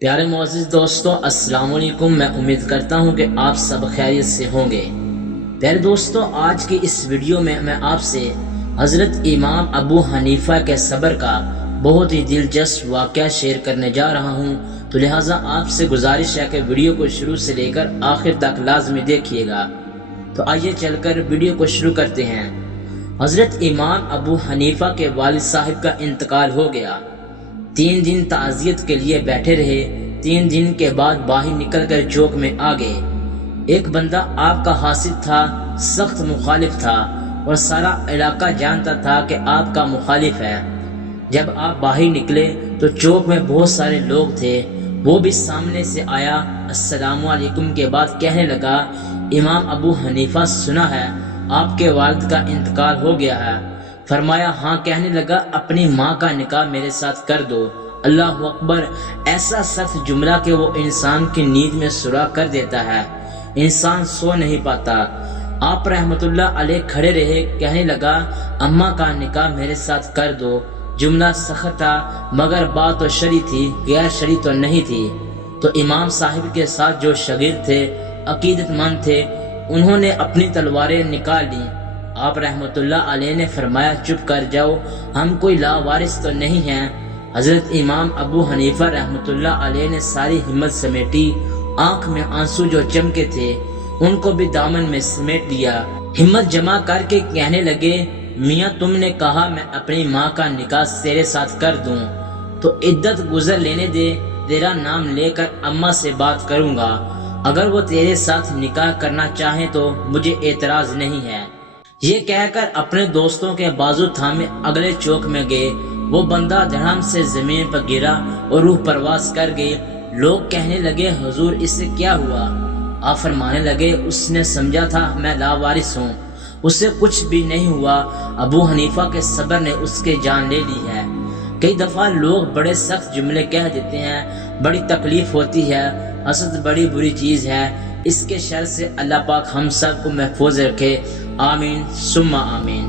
پیارے معزز دوستو، السلام علیکم۔ میں امید کرتا ہوں کہ آپ سب خیریت سے ہوں گے۔ پیارے دوستو، آج کی اس ویڈیو میں آپ سے حضرت امام ابو حنیفہ کے صبر کا بہت ہی دلچسپ واقعہ شیئر کرنے جا رہا ہوں، تو لہٰذا آپ سے گزارش ہے کہ ویڈیو کو شروع سے لے کر آخر تک لازمی دیکھیے گا۔ تو آئیے چل کر ویڈیو کو شروع کرتے ہیں۔ حضرت امام ابو حنیفہ کے والد صاحب کا انتقال ہو گیا۔ 3 دن تعزیت کے لیے بیٹھے رہے۔ 3 دن کے بعد باہر نکل کر چوک میں آ گئے۔ ایک بندہ آپ کا حاسد تھا، سخت مخالف تھا اور سارا علاقہ جانتا تھا کہ آپ کا مخالف ہے۔ جب آپ باہر نکلے تو چوک میں بہت سارے لوگ تھے، وہ بھی سامنے سے آیا، السلام علیکم کے بعد کہنے لگا، امام ابو حنیفہ، سنا ہے آپ کے والد کا انتقال ہو گیا ہے؟ فرمایا ہاں۔ کہنے لگا، اپنی ماں کا نکاح میرے ساتھ کر دو۔ اللہ اکبر! ایسا سخت جملہ کہ وہ انسان کی نیند میں سوراخ کر دیتا ہے، انسان سو نہیں پاتا۔ آپ رحمت اللہ علیہ کھڑے رہے۔ کہنے لگا، اماں کا نکاح میرے ساتھ کر دو۔ جملہ سخت تھا مگر بات تو شرعی تھی، غیر شرعی تو نہیں تھی۔ تو امام صاحب کے ساتھ جو شاگرد تھے، عقیدت مند تھے، انہوں نے اپنی تلواریں نکال لیں۔ آپ رحمت اللہ علیہ نے فرمایا، چپ کر جاؤ، ہم کوئی لاوارث تو نہیں ہیں۔ حضرت امام ابو حنیفہ رحمت اللہ علیہ نے ساری ہمت سمیٹی، آنکھ میں آنسو جو چمکے تھے ان کو بھی دامن میں سمیٹ لیا۔ ہمت جمع کر کے کہنے لگے، میاں تم نے کہا میں اپنی ماں کا نکاح تیرے ساتھ کر دوں تو عدت گزر لینے دے، تیرا نام لے کر اماں سے بات کروں گا، اگر وہ تیرے ساتھ نکاح کرنا چاہیں تو مجھے اعتراض نہیں ہے۔ یہ کہہ کر اپنے دوستوں کے بازو تھامے اگلے چوک میں گئے۔ وہ بندہ دھڑام سے زمین پر گرا اور روح پرواز کر گئی۔ لوگ کہنے لگے، حضور اس سے کیا ہوا؟ آپ فرمانے لگے، اس نے سمجھا تھا میں لاوارث ہوں، اسے کچھ بھی نہیں ہوا۔ ابو حنیفہ کے صبر نے اس کے جان لے لی ہے۔ کئی دفعہ لوگ بڑے سخت جملے کہہ دیتے ہیں، بڑی تکلیف ہوتی ہے، حسد بڑی بری چیز ہے۔ اس کے شر سے اللہ پاک ہم سب کو محفوظ رکھے، آمین ثم آمین۔